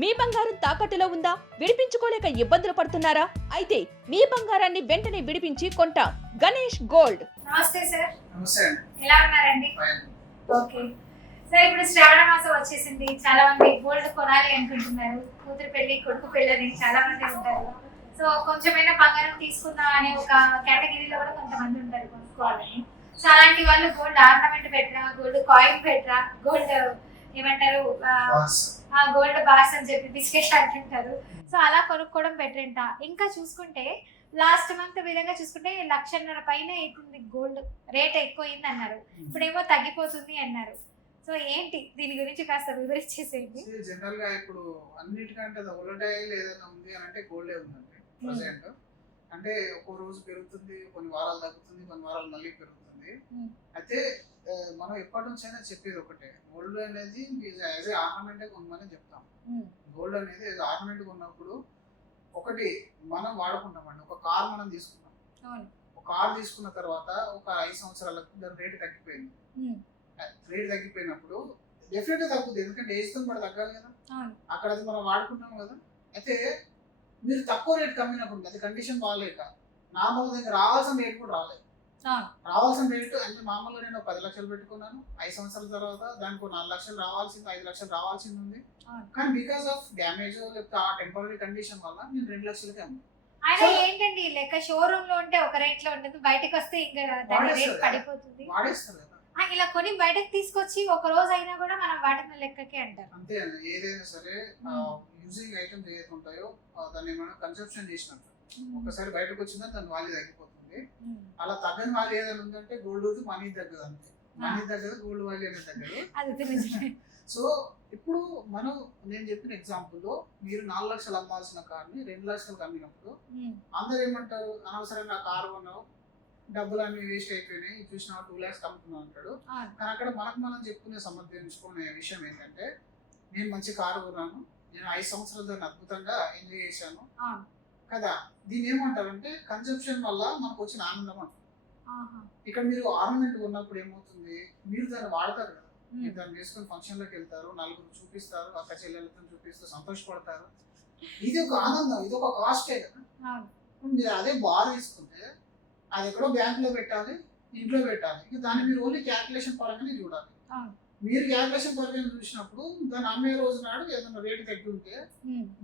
మీ బంగారం తాకట్టులో ఉందా? విడిపించుకోలేక ఇబ్బందులు పడుతున్నారా? అయితే మీ బంగారాన్ని వెంటనే విడిపించి కొంటాం. గణేష్ గోల్డ్. నమస్తే సార్. నమస్తే. ఎలా ఉన్నారండి? ఓకే సార్, ఇప్పుడు శ్రావణ మాసం వచ్చేసింది. చాలా మంది గోల్డ్ కొనాలి అనుకుంటున్నారు. కూతురు పెళ్లి, కొడుకు పెళ్లి అని చాలా మంది ఉంటారు. సో కొంచెమైనా బంగారం తీసుకుందాం అనే ఒక కేటగిరీలో కూడా కొంతమంది ఉంటారు కొనుక్కోవాలని. సో అలాంటి వాళ్ళు గోల్డ్ ఆర్నమెంట్ పెట్టరా, గోల్డ్ కాయిన్ పెట్టరా, గోల్డ్ ఏమంటారు గోల్డ్ బాస్ అని చెప్పి బిస్కెట్ అంటుంటారు. సో అలా కొనుక్కోవడం బెటర్ అంట. ఇంకా చూసుకుంటే లాస్ట్ మంత్ విధంగా చూసుకుంటే 1,50,000 పైన అవుతుంది గోల్డ్ రేట్, ఎక్కువైంది అన్నారు. ఇప్పుడేమో తగ్గిపోతుంది అన్నారు. సో ఏంటి దీని గురించి కాస్త వివరించేసేయండి. జనరల్ గా ఇప్పుడు అన్నిటికంటే వోలటైల్ ఏదైనా ఉంది అని అంటే గోల్డే ఉందండి ప్రెసెంట్. అంటే ఒక్కో రోజు పెరుగుతుంది, కొన్ని వారాలు తగ్గుతుంది, కొన్ని వారాలు మళ్ళీ పెరుగుతుంది. అయితే మనం ఎప్పటి నుంచైనా చెప్పేది ఒకటే, గోల్డ్ అనేది యాజ్ ఏ ఆర్నమెంట్ కొనమని చెప్తాం. గోల్డ్ అనేది ఆర్నమెంట్ కొన్నప్పుడు ఒకటి మనం వాడుకుంటామండి. ఒక కార్ మనం తీసుకున్నాం, ఒక కార్ తీసుకున్న తర్వాత ఒక 5 సంవత్సరాలకు దాని రేటు తగ్గిపోయింది. రేట్ తగ్గిపోయినప్పుడు డెఫినెట్ గా తగ్గుతుంది, ఎందుకంటే ఏజ్తో కూడా తగ్గాలి కదా. అక్కడ అది మనం వాడుకుంటాం కదా. అయితే మీరు తక్కువ రేట్ కమ్మినప్పుడు అది కండిషన్ బాగాలేక నార్మల్ దగ్గర రావాల్సిన రేట్ కూడా రాలేదు. రావాల్సిన రేటు అంటే మామూలుగా నేను 10 లక్షలు పెట్టుకున్నాను, 5 సంవత్సరాల తర్వాత దానికి 4 లక్షలు రావాల్సింది, 5 లక్షలు రావాల్సింది ఉంది. కానీ బికాస్ ఆఫ్ డ్యామేజ్ లేకపోతే ఆ టెంపరీ కండిషన్ వల్ల నేను 2 లక్షలకి అమ్మాను. అయినా ఏంటండి లెక్క, షోరూమ్ లో ఉంటే ఒక రేట్ లో ఉంటుంది, బయటకు వస్తే ఇంకా దాని రేట్ పడిపోతుంది. వాడేస్తారు కదా. ఇలా కొని బయటకు తీసుకొచ్చి ఒక రోజు అయినా కూడా మనం వాడిన లెక్కకే అంటారు. అంతే అండి, ఏదైనా సరే యూజింగ్ ఐటమ్స్ ఏదైతే ఉంటాయో దాన్ని మనం కన్సెప్షన్ చేసినట్టు ఒకసారి బయటకు వచ్చిందా దాని వాల్యూ తగ్గిపోతుంది. అలా తగ్గని వాల్యూ ఏదైనా ఉందంటే గోల్డ్ మనీ తగ్గదు, అంతే. మనీ తగ్గదు, గోల్డ్ వాల్యూ అనేది తగ్గదు. సో ఇప్పుడు మనం నేను చెప్పిన ఎగ్జాంపుల్ లో మీరు 4 లక్షలు అమ్మాల్సిన కార్ని 2 లక్షలకు అమ్మినప్పుడు అందరు ఏమంటారు, అనవసరంగా కారు కొన్నావు, డబ్బులు అన్ని వేస్ట్ అయిపోయినాయి, చూసినా 2 lakhs అమ్ముతున్నావు అంటాడు. కానీ అక్కడ మనం చెప్పుకునే సమర్థించుకునే విషయం ఏంటంటే, నేను మంచి కారు కొన్నాను, నేను 5 సంవత్సరాలు దాన్ని అద్భుతంగా ఎంజాయ్ చేశాను కదా. దీన్ని ఏమంటారంటే కన్సెప్షన్ వల్ల మనకు వచ్చిన ఆనందం అంటారు. ఇక్కడ మీరు ఆర్నమెంట్ ఉన్నప్పుడు ఏమవుతుంది, మీరు దాన్ని వాడతారు కదా, మీరు దాన్ని వేసుకొని ఫంక్షన్ లోకి వెళ్తారు, నలుగురు చూపిస్తారు, అక్క చెల్లెలతో చూపిస్తూ సంతోషపడతారు. ఇది ఒక ఆనందం, ఇది ఒక కాస్టే కదా. మీరు అదే బార్ తీసుకుంటే అది ఎక్కడో బ్యాంక్ లో పెట్టాలి, ఇంట్లో పెట్టాలి, ఇక దాన్ని మీరు ఓన్లీ క్యాల్కులేషన్ పరంగానే చూడాలి. మీరు క్యాల్కులేషన్ పరంగా చూసినప్పుడు దాన్ని అమ్మే రోజు నాడు ఏదైనా రేటు తగ్గి ఉంటే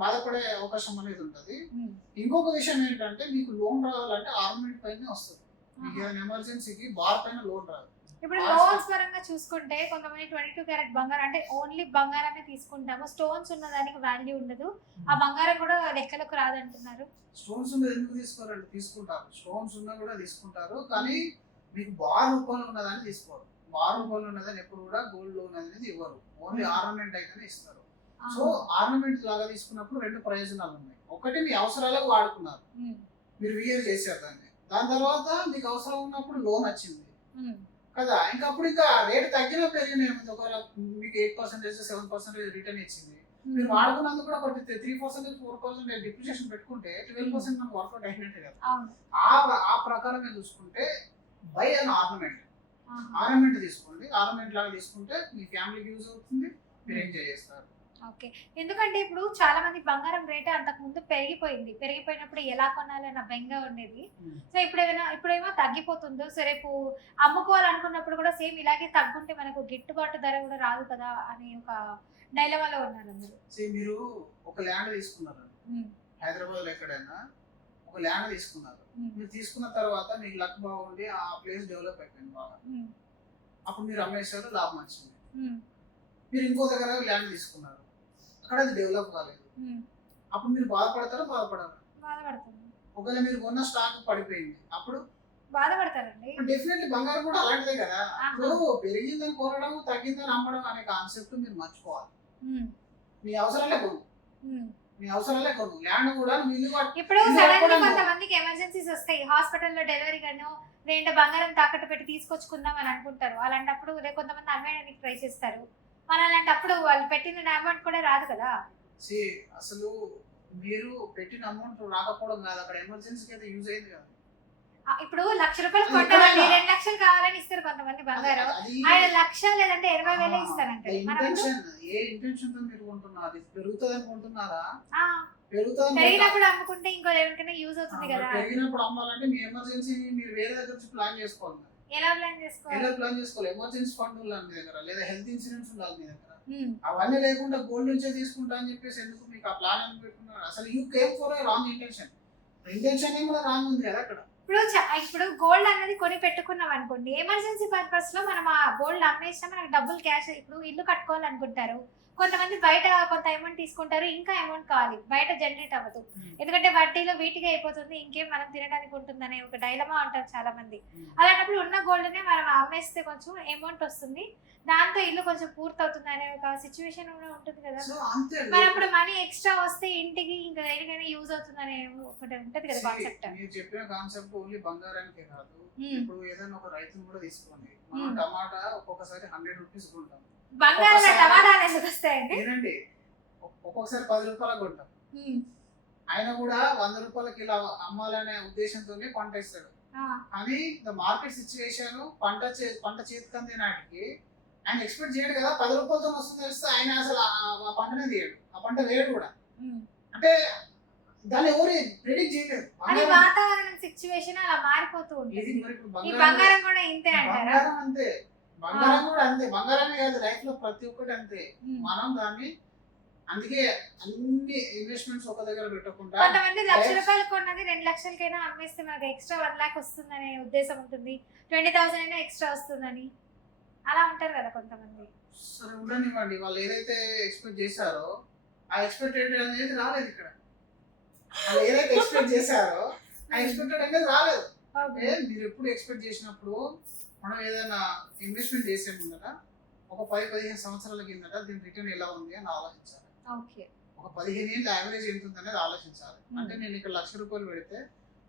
బాధపడే అవకాశం అనేది ఉంటుంది. ఇంకొక విషయం ఏంటంటే, మీకు లోన్ రావాలంటే ఆర్నమెంట్ పైన వస్తుంది. మీకు ఏదైనా ఎమర్జెన్సీకి బార్ పైన లోన్ రాదు. ఇప్పుడు లోన్స్ పరంగా చూసుకుంటే కొంతమంది 22 క్యారెట్ బంగారం అంటే ఓన్లీ బంగారాన్ని తీసుకుంటాము, స్టోన్స్ ఉన్న దానికి వాల్యూ ఉండదు, ఆ బంగారం కూడా లెక్కలకు రాదంటున్నారు. స్టోన్స్ ఉన్నది ఎందుకు తీసుకోరండి? తీసుకుంటారు, స్టోన్స్ ఉన్నా కూడా తీసుకుంటారు, కానీ మీకు బార్ రూపంలో ఉన్నదాన్ని తీసుకోరు. బార్ రూపంలో ఉన్నదాన్ని ఎప్పుడు కూడా గోల్డ్ లోన్ అనేది ఇవ్వరు, ఓన్లీ ఆర్నమెంట్ అయితేనే ఇస్తారు. సో ఆర్నమెంట్ లాగా తీసుకున్నప్పుడు 2 ప్రయోజనాలు ఉన్నాయి. ఒకటి, మీ అవసరాలకు వాడుకున్నారు, మీరు వియర్ చేశారు దాన్ని, దాని తర్వాత మీకు అవసరం ఉన్నప్పుడు లోన్ వచ్చింది కదా. ఇంకా రేట్ తగ్గిన పెరిగిన ఒకవేళ మీకు 8%, 7% రిటర్న్ ఇచ్చింది, మీరు వాడుకున్నందుకు కూడా ఒకటి 3%, 4% డిప్రిషియేషన్ పెట్టుకుంటే 12% మనకు వర్కౌట్ అయినట్టే కదా. ఆ ప్రకారంగా చూసుకుంటే బై అన్ ఆర్నమెంట్ తీసుకోండి. ఆర్నమెంట్ లాగా తీసుకుంటే మీ ఫ్యామిలీకి యూజ్ అవుతుంది, మీరు ఎంజాయ్ చేస్తారు. ఓకే, ఎందుకంటే ఇప్పుడు చాలా మంది బంగారం రేటు అంతకు ముందు పెరిగిపోయినప్పుడు ఎలా కొనాలన్న బెంగ ఉండేది. సో ఇప్పుడేమో తగ్గిపోతుందో, సో రేపు అమ్ముకోవాలనుకున్నప్పుడు కూడా సేమ్ ఇలాగే తగ్గుంటే మనకు గిట్టుబాటు ధర కూడా రాదు కదా అని ఒక డైలమాలో ఉన్నారు అందరూ. మీరు ఒక ల్యాండ్ తీసుకున్నారు హైదరాబాద్ లో, ఎక్కడైనా ఒక ల్యాండ్ తీసుకున్నారు, మీరు తీసుకున్న తర్వాత మీకు లక్ బాగుండి ఆ ప్లేస్ డెవలప్ అయిపోయింది బాగా, అప్పుడు మీరు అమ్మేశారు, లాభం వచ్చింది. మీరు ఇంకో దగ్గర ల్యాండ్ తీసుకున్నారు, అక్కడ అది డెవలప్ కాలేదు, అప్పుడు మీరు బాధపడతారు. ఒకవేళ మీరు కొన్న స్టాక్ పడిపోయింది, అప్పుడు బాధపడతారండి. డెఫినెట్లీ బంగారం కూడా అలాంటిదే కదా. ఇప్పుడు పెరిగిందని కోరడం, తగ్గిందని అమ్మడం అనే కాన్సెప్ట్ మీరు మర్చిపోవాలి. మీ అవసరాలే కొను ల్యాండ్ కూడా. ఇప్పుడు కొంతమందికి ఎమర్జెన్సీస్ వస్తాయి, హాస్పిటల్లో డెలివరీ గాను లేదంటే బంగారం తాకట్టు పెట్టి తీసుకొచ్చుకుందాం అని అనుకుంటారు. అలాంటప్పుడు కొంతమంది అమ్మేయడానికి ట్రై చేస్తారు. అలాంటప్పుడు వాళ్ళు పెట్టిన అమౌంట్ కూడా రాదు కదా. అసలు మీరు పెట్టిన అమౌంట్ రాకపోవడం కాదు, అక్కడ ఎమర్జెన్సీకి అయితే యూజ్ అయింది కదా. ఇప్పుడు 1,00,000 రూపాయలు అది కొట్టాలండి, ఎక్కడైనా. 2 లక్షలు కావాలని ఇస్తారు కొంతమంది బంగారం. ఆయన 1,00,000 లేదంటే 20,000 ఇస్తారంటే ఇంటెన్షన్, ఏ ఇంటెన్షన్ తో మీరు కొంటున్నారు? అది పెరుగుతుంది అనుకుంటున్నారా? పెరుగుతుంది పెరిగినప్పుడు అమ్ముకుంటే ఇంకో ఎవరికైనా యూజ్ అవుతుంది కదా. పెరిగినప్పుడు అమ్మాలంటే మీ ఎమర్జెన్సీ మీరు వేరే దగ్గర నుంచి ప్లాన్ చేసుకోవాలి. ఎలా ప్లాన్ చేసుకోవాలి? ఎలా ప్లాన్ చేసుకోవాలి? ఎమర్జెన్సీ ఫండ్ ఉండాలి మీ దగ్గర, లేదా హెల్త్ ఇన్సూరెన్స్ ఉండాలి మీ దగ్గర. అవన్నీ లేకుండా గోల్డ్ నుంచే తీసుకుంటా అని చెప్పేసి ఎందుకు మీకు ఆ ప్లాన్ అని పెట్టుకున్నారు? అసలు you came for wrong intention. Intention ఏం కూడా రాంగ్ ఉంది కదా అక్కడ. ఇప్పుడు గోల్డ్ అనేది కొని పెట్టుకున్నాం అనుకోండి, ఎమర్జెన్సీ పర్పస్ లో మనం ఆ గోల్డ్ అమ్మేసినా మనకు డబ్బులు క్యాష్. ఇప్పుడు ఇల్లు కట్టుకోవాలనుకుంటారు కొంతమంది, బయట కొంత అమౌంట్ తీసుకుంటారు, ఇంకా అమౌంట్ కావాలి, బయట జనరేట్ అవ్వదు, ఎందుకంటే వడ్డీలో వీటికి అయిపోతుంది, ఇంకేం మనం తినడానికి ఉంటుందనే ఒక డైలమా అంటారు చాలా మంది. అలాంటప్పుడు ఉన్న గోల్డ్ నే మనం అమ్మేస్తే కొంచెం అమౌంట్ వస్తుంది, దాంతో ఇల్లు కొంచెం పూర్తి అవుతుంది అనే ఒక సిచ్యువేషన్ ఉంటుంది కదా. మరి అప్పుడు మనీ ఎక్స్ట్రా వస్తే ఇంటికి ఇంకా దేనికైనా యూజ్ అవుతుంది అనే ఒకటి ఉంటది కదా కాన్సెప్ట్. మీరు చెప్పిన కాన్సెప్ట్ ఓన్లీ బంగారానికే కాదు. ఇప్పుడు ఏదైనా ఒక రైతును కూడా తీసుకోండి, మనం టమాటా ఒక్కొక్కసారి 100 రూపీస్ కొంటాం. బంగారం టమాటాలు ఎందుకు వస్తాయండి? ఏంటండి, ఒక్కొక్కసారి 10 రూపాయలకు కొంటాం. ఆయన కూడా 100 రూపాయలకి ఇలా అమ్మాలనే ఉద్దేశంతో పంట ఇస్తాడు. కానీ ద మార్కెట్ సిచ్యువేషన్, పంట చేతికి అందే నాటికి ఆయన ఎక్స్పెక్ట్ చేయడు కదా 10 రూపాయలతో వస్తుంది వస్తే ఆయన అసలు ఆ పంటనే తీయడు, ఆ పంట వేయడు కూడా. అంటే దాన్ని ఎవరు ప్రెడిక్ట్ చేయలేరు. అది వాతావరణం సిచ్యువేషన్ అలా మారిపోతూ ఉంటుంది. ఈ బంగారం కూడా ఇంతే అంటారా? బంగారం అంతే, బంగారం కూడా అంతే. బంగారమే కాదు, లైఫ్ లో ప్రతి ఒక్కటి అంతే. మనం దాన్ని అందుకే అన్ని ఇన్వెస్ట్మెంట్స్ ఒక దగ్గర పెట్టకుండా, కొంతమంది 1,00,000 రూపాయలు కొన్నది 2 లక్షలకైనా అమ్మేస్తే మనకి ఎక్స్ట్రా 1 లాక్ వస్తుందనే ఉద్దేశం ఉంటుంది, 20,000 అయినా ఎక్స్ట్రా వస్తుందని అలా ఉంటారు కదా కొంతమంది. సరే ఉండనివ్వండి, వాళ్ళు ఏదైతే ఎక్స్పెక్ట్ చేశారో ఆ ఎక్స్పెక్టెడ్ అనేది రాలేదు ఇక్కడ. వాళ్ళు ఏదైతే ఎక్స్పెక్ట్ చేశారో ఆ ఎక్స్పెక్టెడ్ అనేది రాలేదు. అంటే మీరు ఎప్పుడు ఎక్స్పెక్ట్ చేసినప్పుడు మనం ఏదైనా ఇన్వెస్ట్మెంట్ చేసే ముందట ఒక 10-15 సంవత్సరాల కిందట దీని రిటర్న్ ఎలా ఉంది అని ఆలోచించాలి. ఒక 15 ఏళ్ళ యావరేజ్ ఎంత ఉంది అనేది ఆలోచించాలి. అంటే నేను ఇక్కడ 1,00,000 రూపాయలు పెడితే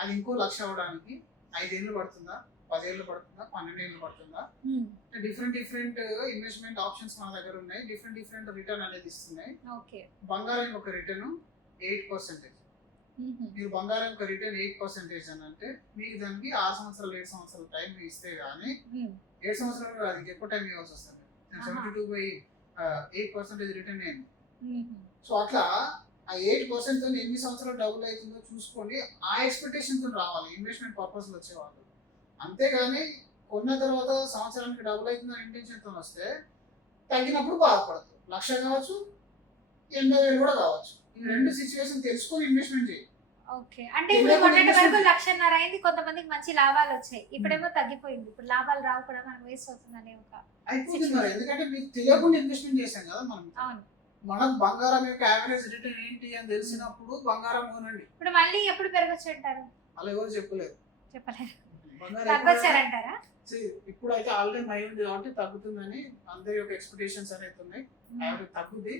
అది ఇంకో 1,00,000 అవ్వడానికి 5 ఏళ్ళు పడుతుందా, 10 ఏళ్ళు పడుతుందా, 12 ఏళ్ళు పడుతుందా? అంటే డిఫరెంట్ ఇన్వెస్ట్మెంట్ ఆప్షన్స్ మన దగ్గర ఉన్నాయి, డిఫరెంట్ రిటర్న్ అనేది ఇస్తున్నాయి. బంగారం ఒక రిటర్న్ 8%. మీరు బంగారం ఒక రిటర్న్ 8% అని అంటే మీకు దానికి 6 సంవత్సరాలు 7 సంవత్సరాలు టైం ఇస్తే గానీ 7 సంవత్సరాలు అది ఎక్కువ టైం ఇవ్వాల్సి వస్తుంది. 72/8% రిటర్న్ అయింది. సో అట్లా ఆ 8% తో ఎన్ని సంవత్సరాలు డబుల్ అవుతుందో చూసుకొని ఆ ఎక్స్పెక్టేషన్ తో రావాలి ఇన్వెస్ట్మెంట్ పర్పస్ లో వచ్చేవాళ్ళు. అంతేగాని కొన్న తర్వాత సంవత్సరానికి డబుల్ అవుతుందని ఇంటెన్షన్ తో వస్తే తగ్గినప్పుడు బాధపడదు. 1,00,000 కావచ్చు, 80,000 కూడా కావచ్చు. ఈ రెండు సిచ్యువేషన్ తెలుసుకొని ఇన్వెస్ట్మెంట్ చేయి. అంటే ఇప్పుడు మొన్నటి వరకు 1,50,000 అయింది, కొంతమందికి మంచి లాభాలు వచ్చాయి, ఇప్పుడేమో తగ్గిపోయింది, ఇప్పుడు లాభాలు రావు కూడా మనం వేస్ట్ అవుతుందనే ఒక అయిపోతుంది మరి. ఎందుకంటే మీకు తెలియకుండా ఇన్వెస్ట్మెంట్ చేశాం కదా మనం. అవును, మనకు బంగారం యొక్క యావరేజ్ రిటర్న్ ఏంటి అని తెలిసినప్పుడు బంగారం కొనండి. ఇప్పుడు మళ్ళీ ఎప్పుడు పెరగచ్చు అంటారు? అలా ఎవరు చెప్పలేదు. తగ్గొచ్చారంటారా? ఇప్పుడైతే ఆల్రెడీ మై ఉంది కాబట్టి తగ్గుతుందని అందరి యొక్క ఎక్స్పెక్టేషన్స్ అనేది ఉన్నాయి. యావరేజ్ తగ్గుద్ది.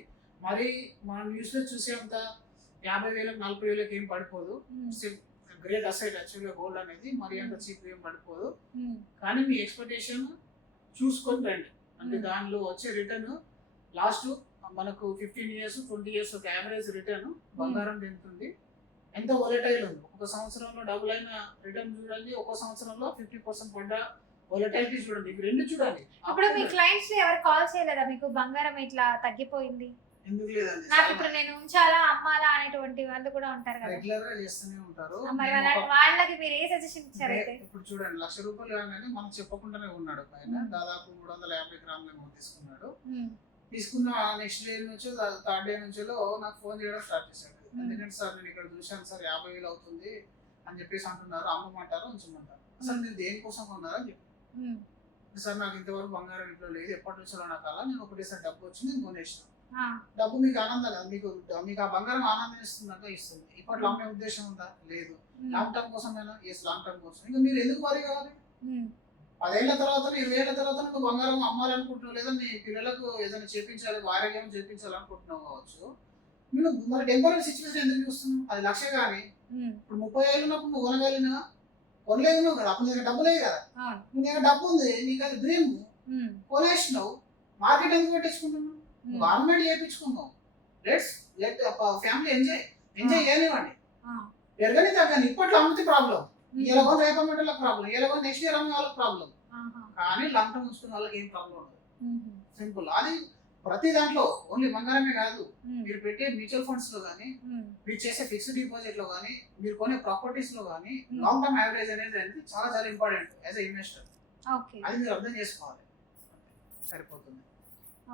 మరి మనం న్యూస్ లో చూసేంత 50,000 40,000 ఏం పడిపోదు. గ్రేట్ అసెట్ యాక్చువల్గా గోల్డ్ అనేది మరి అంత చీప్ ఏం పడిపోదు. కానీ మీ ఎక్స్పెక్టేషన్ చూసుకొని రండి. అంటే దానిలో వచ్చే రిటర్న్ లాస్ట్ మనకు 15 years 20 years ఒక యావరేజ్ రిటర్న్ బంగారం తింటుంది. ఎంత వొలటైల్ ఉంది, ఒక సంవత్సరంలో డబుల్ అయిన రిటర్న్ చూడండి, ఒక సంవత్సరంలో 50% పడ్డ వొలటైలిటీ చూడండి. ఇవి రెండు చూడండి. ఇప్పుడు మీ క్లయింట్స్ ఎవరు కాల్ చేయలేదా మీకు బంగారం ఇట్లా తగ్గిపోయింది? ఎందుకు లేదండి, నాకు ఇప్పుడు నేను ఉంచాలా అమ్మాలా అనేటువంటి వాళ్ళు కూడా ఉంటారు కదా, రెగ్యులర్ గా చేస్తూనే ఉంటారు. మరి వాళ్ళకి మీరు ఏ సజెషన్ ఇచ్చారు? అయితే ఇప్పుడు చూడండి, 1,00,000 రూపాయలు కాగానే మనం చెప్పకుండానే ఉన్నాడు ఆయన. దాదాపు 350 గ్రాములు తీసుకున్నాడు. తీసుకున్న నెక్స్ట్ డే నుంచో 3rd డే నుంచో నాకు ఫోన్ చేయడం స్టార్ట్ చేశాడు. ఎందుకంటే సార్ నేను ఇక్కడ చూశాను సార్ 50,000 అవుతుంది అని చెప్పేసి అంటున్నారు, అమ్మమంటారు ఉంచమంటారు. సార్ నేను దేనికోసం కొన్నారని చెప్పి, సార్ నాకు ఇంతవరకు బంగారం ఇంట్లో లేదు, ఎప్పటి నుంచో నాకు అలా, నేను ఒకటేసారి డబ్బు వచ్చి నేను కొనేసిన. డబ్బు మీకు ఆనందం కదా, మీకు ఆ బంగారం ఆనందం ఇస్తుందంటే ఇస్తుంది. ఇప్పట్లో అమ్మే ఉద్దేశం ఉందా? లేదు. లాంగ్ టర్మ్ కోసమేనా? ఎస్, లాంగ్ టర్మ్ కోసం. ఇంకా మీరు ఎందుకు వరి కావాలి? 10 ఏళ్ల తర్వాత 20 ఏళ్ల తర్వాత నువ్వు బంగారం అమ్మాలనుకుంటున్నావు, లేదా నీ పిల్లలకు ఏదైనా చేపించాలి, ఆరోగ్యం చేపించాలనుకుంటున్నావు కావచ్చు. మీరు మరి టెంపరీ సిచ్యువేషన్ ఎందుకు చూస్తున్నావు? అది 1,00,000 కానీ ఇప్పుడు 30 ఏళ్ళు ఉన్నప్పుడు నువ్వు కొనగలిగినా కొనలేవు కదా, అప్పుడు నీకు డబ్బు లేదు కదా. నువ్వు నీకు డబ్బు ఉంది, నీకు అది డ్రీమ్, కొనేసినావు, మార్కెట్ ఎందుకు పెట్టించుకుంటున్నావు? గవర్నమెంట్ చేయించుకున్నావు. లెట్ ఫ్యామిలీ ఎంజాయ్ చేయనివ్వండి, పెరగని తగ్గని. ఇప్పట్లో అమ్మితే ప్రాబ్లం, ఎలాగో రేపటి వాళ్ళకి ప్రాబ్లం, ఎలాగో నెక్స్ట్ ఇయర్ అమ్మే వాళ్ళకి ప్రాబ్లం. ఆహా. కానీ లాంగ్ టర్మ్ ఉంచుకున్న వాళ్ళకి ఏం ప్రాబ్లం ఉండదు. మ్మ్. సింపుల్. అది ప్రతి దాంట్లో ఓన్లీ బంగారమే కాదు, మ్మ్. మీరు పెట్టే మ్యూచువల్ ఫండ్స్ లో కానీ, మ్మ్. మీరు చేసే ఫిక్స్డ్ డిపాజిట్ లో కానీ, మీరు కొనే ప్రాపర్టీస్ లో కానీ Hmm. లాంగ్ టర్మ్ యావరేజ్ అనేది చాలా చాలా important as a investor. Okay. అది మీరు అర్థం చేసుకోవాలి, సరిపోతుంది.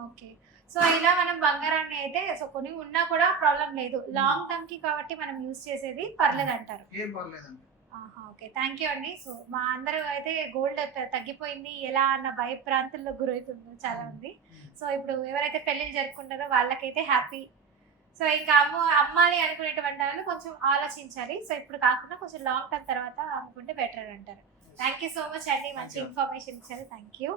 ఓకే. సో ఇలా మనం బంగారాన్ని అయితే సో కొని ఉన్నా కూడా ప్రాబ్లం లేదు, లాంగ్ టర్మ్ కి కాబట్టి మనం యూజ్ చేసేది పర్లేదు అంటారు. ఏం పర్లేదండి. ఆహా, ఓకే, థ్యాంక్ యూ అండి. సో మా అందరూ అయితే గోల్డ్ తగ్గిపోయింది ఎలా అన్న భయభ్రాంతుల్లో గురవుతుంది చాలా మంది. సో ఇప్పుడు ఎవరైతే పెళ్ళిళ్ళు జరుపుకుంటారో వాళ్ళకైతే హ్యాపీ. సో ఇంకా అమ్మాలి అనుకునేటువంటి వాళ్ళు కొంచెం ఆలోచించాలి. సో ఇప్పుడు కాకుండా కొంచెం లాంగ్ టర్మ్ తర్వాత అమ్ముకుంటే బెటర్ అంటారు. థ్యాంక్ యూ సో మచ్ అండి, మంచి Thank you. ఇన్ఫర్మేషన్ ఇచ్చారు. Thank you.